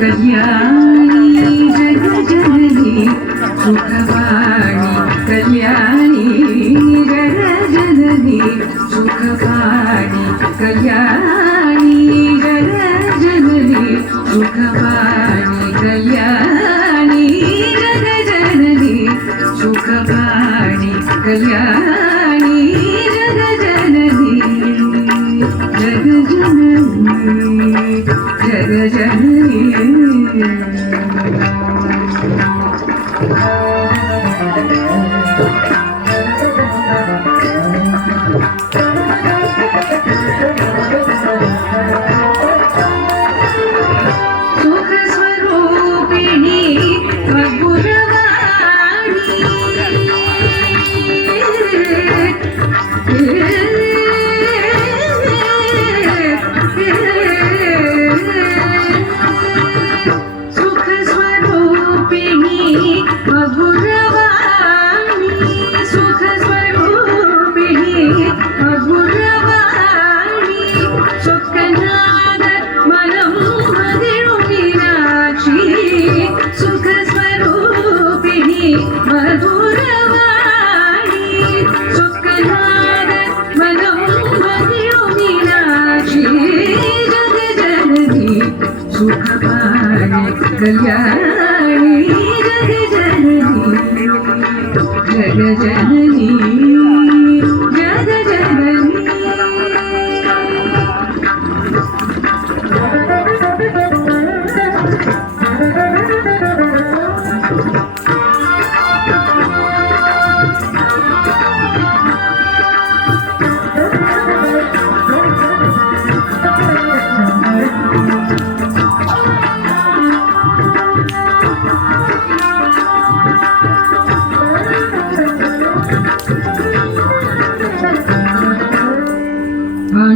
कल्याणी जगजननी सुखवाणी कल्याणी जगजननी सुखवाणी कल्याणी जगजननी सुखवाणी कल्याणी जगजननी सुखवाणी कल्याणी जगजननी जगजननी सुख स्वरूपिणी अद्भुतवाणी सुख स्वरूपिणी अद्भुतवाणी सुख स्वरूपिणी अद्भुतवाणी सुखनाद मनम मदिरु मीनाक्षी सुख स्वरूपिणी मधुरवाणी सुखनाद मनम मदिरु मीनाक्षी जगजननी सुखवाणी कल्याणी जगजननी जगजननी जगजननी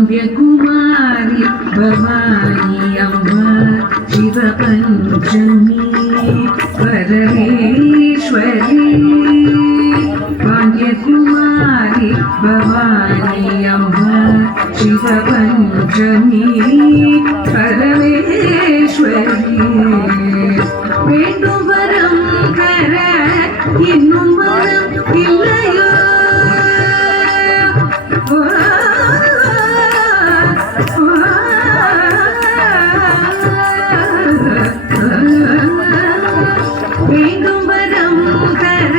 भाग्यकुमारी भवानी अम्बा शिवपञ्चमी परमेश्वरी भाग्यकुमारी भवानी अम्बा शिवपञ्चमी परमेश्वरी வேண்டும் வரம் தர இன்னும் வரம் இல்லையோ வேண்டும் வரம் தர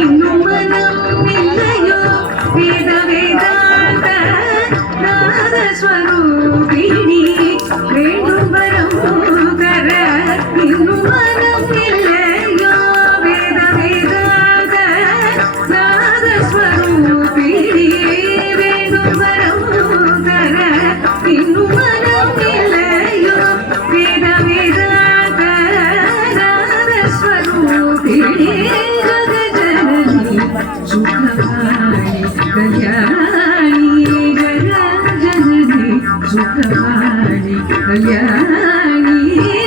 இன்னும் மனம் இல்லையோ வேத வேதாந்த நாதஸ்வரூபிணி வேண்டும் வரம் தர இன்னும் மனம் இல்லையோ வேத வேதாந்த நாதஸ்வரூபிணி வேண்டும் வரம் தர இன்னும் மனம் இல்லையோ வேத வேதாந்த स्वरूपिणी जगजननी सुखवाणी कल्याणी जगजननी सुखवाणी कल्याणी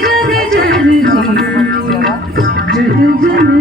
जगजननी जगजननी